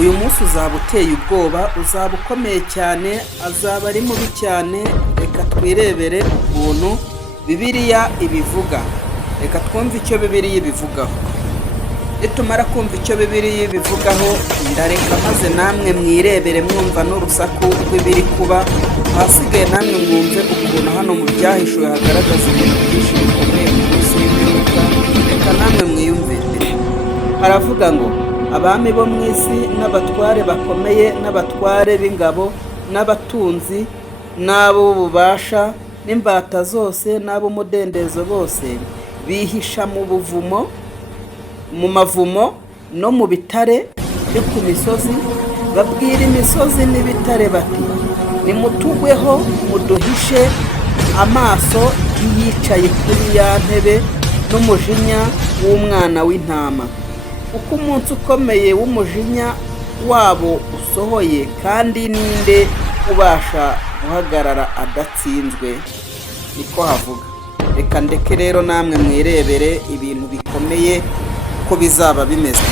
uyu munsi uzaba uteye ubwoba, uzaba ukomeye cyane, azaba ari mubi cyane. Reka twirebere ukuntu Bibiliya ibivuga. Reka twumve icyo Bibiliya ibivugaho. Nitumara kumva icyo Bibiliya ibivugaho, ndareka maze namwe mwirebere mwumva n'urusaku rw'ibiri kuba, ahasigaye namwe mwumve ukuntu hano mu Byahishuwe hagaragaza ibintu byinshi bikomeye mu munsi w'imperuka. Reka namwe mwiyumvire. Haravuga ngo abami bo mu isi n'abatware bakomeye n'abatware b'ingabo n'abatunzi n'ab'ububasha n'imbata zose n'ab'umudendezo bose bihisha mu buvumo, mu mavumo no mu bitare byo ku misozi, babwira imisozi n'ibitare bati nimutugweho muduhishe amaso yicaye kuri ya ntebe n'umujinya w'umwana w'intama, uko umunsi ukomeye w'umujinya wabo usohoye, kandi ninde ubasha guhagarara adatsinzwe. Niko havuga. Reka ndeke rero namwe mwirebere ibintu bikomeye ko bizaba bimeze.